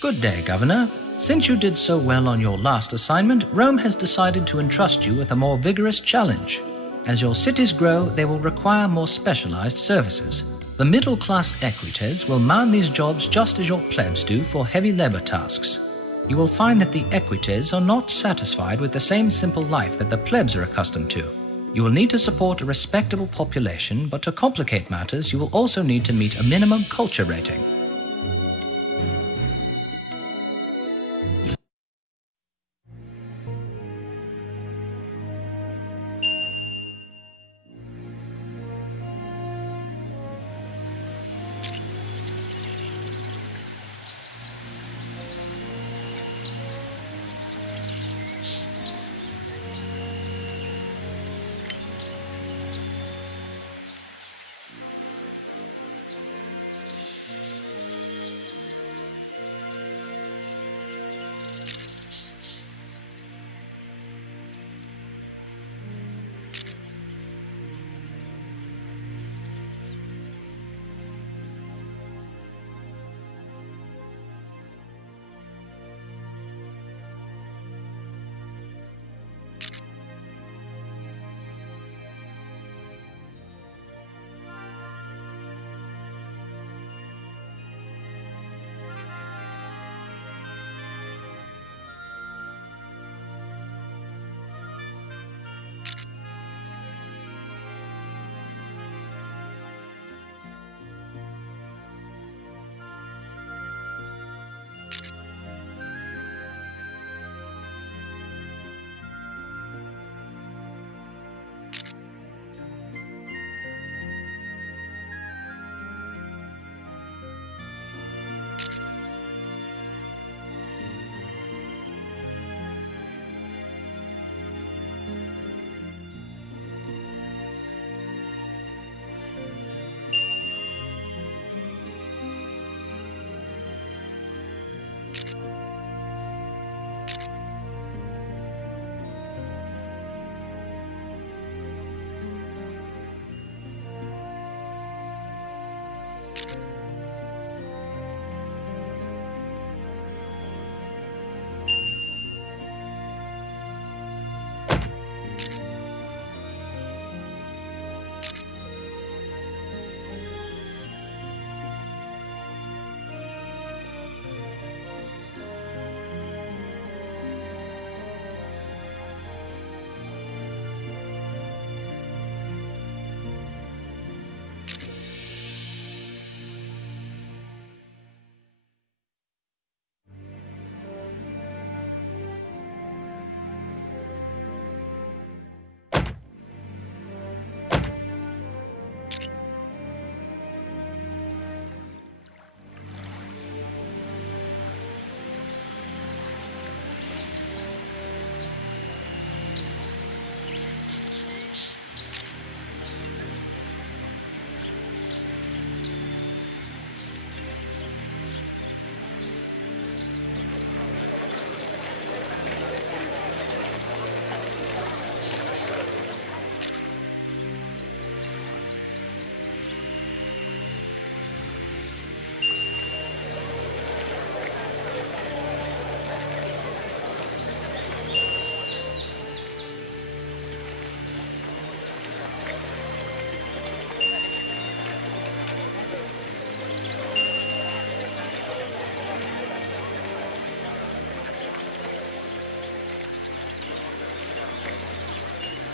Good day, Governor. Since you did so well on your last assignment, Rome has decided to entrust you with a more vigorous challenge. As your cities grow, they will require more specialized services. The middle-class equites will man these jobs just as your plebs do for heavy labor tasks. You will find that the equites are not satisfied with the same simple life that the plebs are accustomed to. You will need to support a respectable population, but to complicate matters, you will also need to meet a minimum culture rating.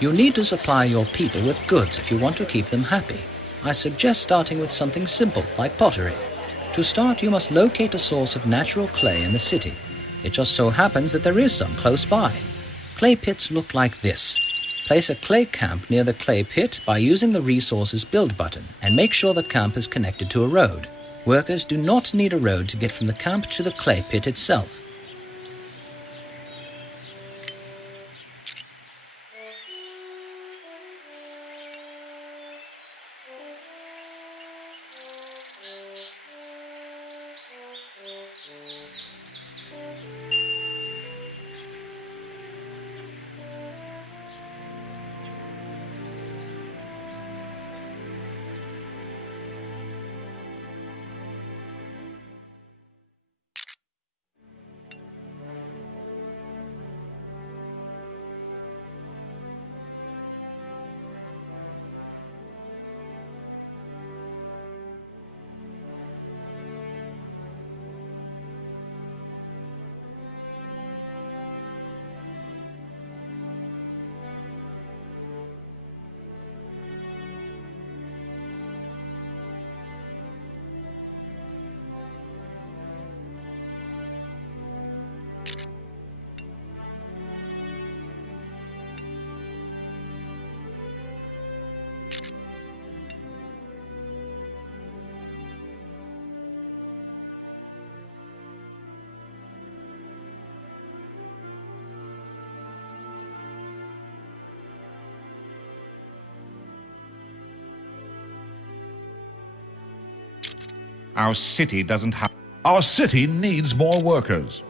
You need to supply your people with goods if you want to keep them happy. I suggest starting with something simple, like pottery. To start, you must locate a source of natural clay in the city. It just so happens that there is some close by. Clay pits look like this. Place a clay camp near the clay pit by using the Resources Build button, and make sure the camp is connected to a road. Workers do not need a road to get from the camp to the clay pit itself. Our city doesn't have... Our city needs more workers.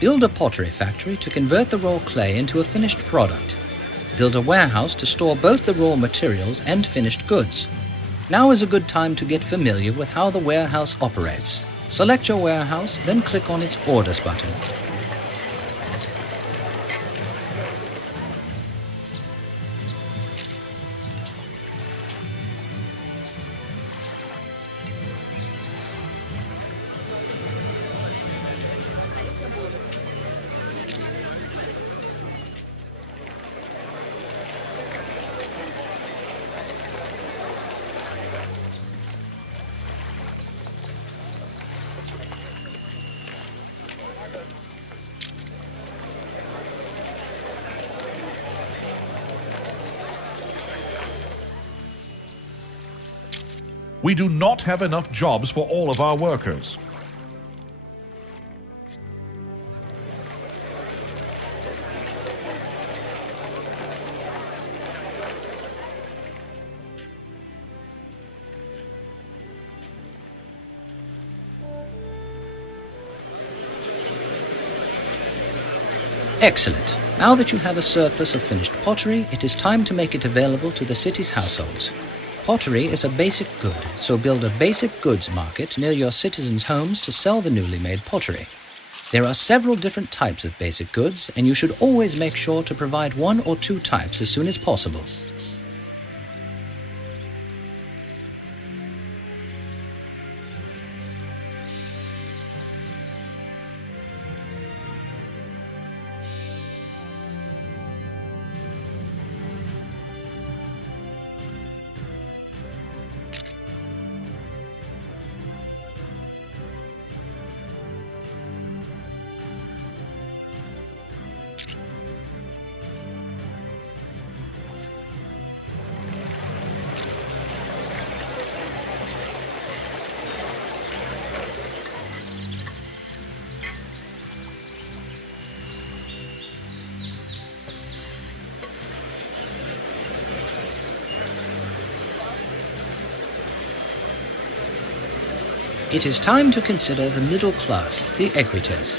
Build a pottery factory to convert the raw clay into a finished product. Build a warehouse to store both the raw materials and finished goods. Now is a good time to get familiar with how the warehouse operates. Select your warehouse, then click on its Orders button. We do not have enough jobs for all of our workers. Excellent. Now that you have a surplus of finished pottery, it is time to make it available to the city's households. Pottery is a basic good, so build a basic goods market near your citizens' homes to sell the newly made pottery. There are several different types of basic goods, and you should always make sure to provide one or two types as soon as possible. It is time to consider the middle class, the equites.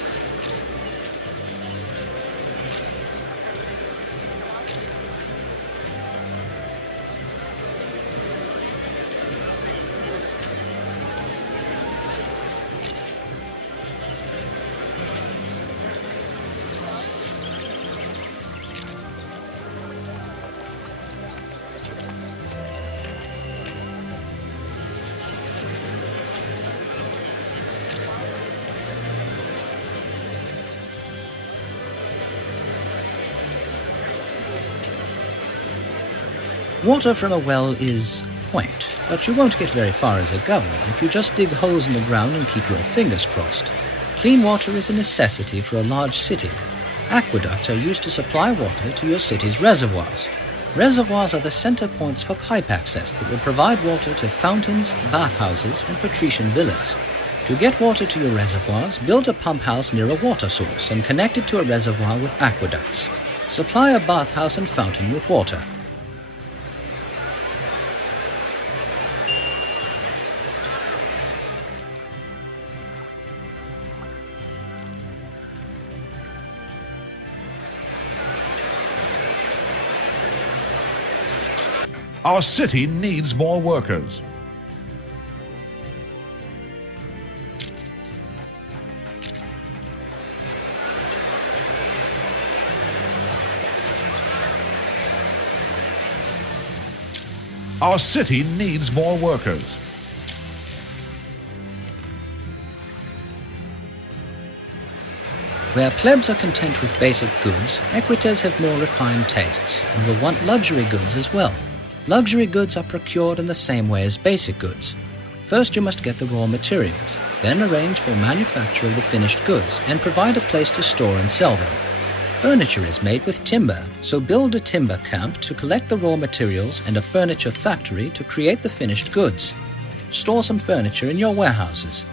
Water from a well is quaint, but you won't get very far as a governor if you just dig holes in the ground and keep your fingers crossed. Clean water is a necessity for a large city. Aqueducts are used to supply water to your city's reservoirs. Reservoirs are the center points for pipe access that will provide water to fountains, bathhouses, and patrician villas. To get water to your reservoirs, build a pump house near a water source and connect it to a reservoir with aqueducts. Supply a bathhouse and fountain with water. Our city needs more workers. Our city needs more workers. Where plebs are content with basic goods, equites have more refined tastes and will want luxury goods as well. Luxury goods are procured in the same way as basic goods. First you must get the raw materials, then arrange for manufacture of the finished goods and provide a place to store and sell them. Furniture is made with timber, so build a timber camp to collect the raw materials and a furniture factory to create the finished goods. Store some furniture in your warehouses.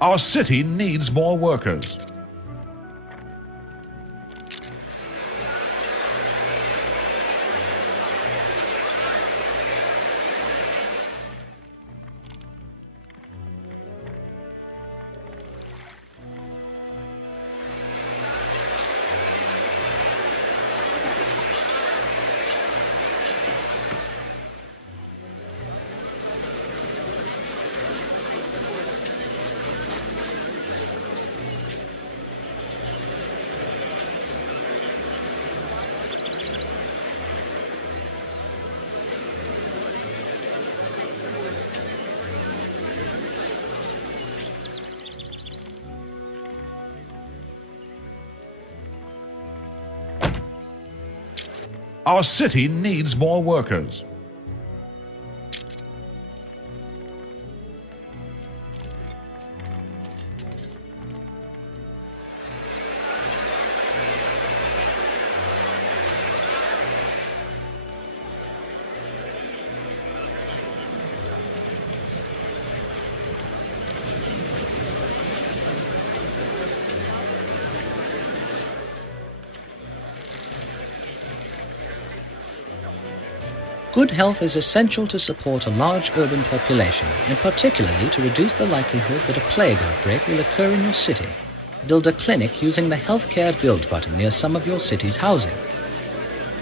Our city needs more workers. Our city needs more workers. Good health is essential to support a large urban population, and particularly to reduce the likelihood that a plague outbreak will occur in your city. Build a clinic using the Healthcare Build button near some of your city's housing.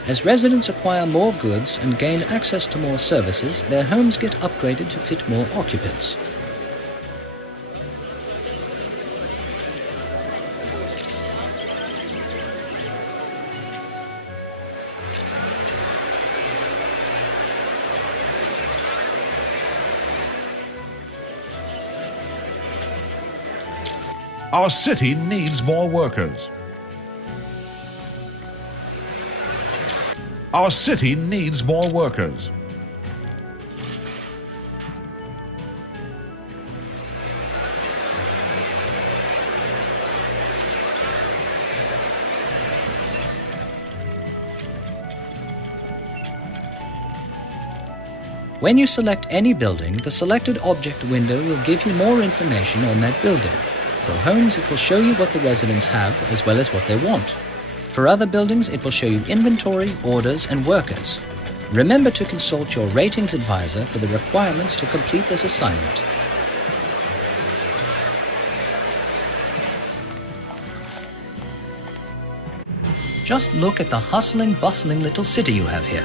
As residents acquire more goods and gain access to more services, their homes get upgraded to fit more occupants. Our city needs more workers. Our city needs more workers. When you select any building, the selected object window will give you more information on that building. For homes, it will show you what the residents have as well as what they want. For other buildings, it will show you inventory, orders, and workers. Remember to consult your ratings advisor for the requirements to complete this assignment. Just look at the hustling, bustling little city you have here.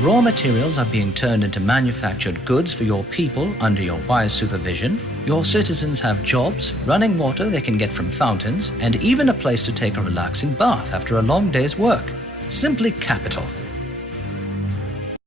Raw materials are being turned into manufactured goods for your people under your wise supervision. Your citizens have jobs, running water they can get from fountains, and even a place to take a relaxing bath after a long day's work. Simply capital.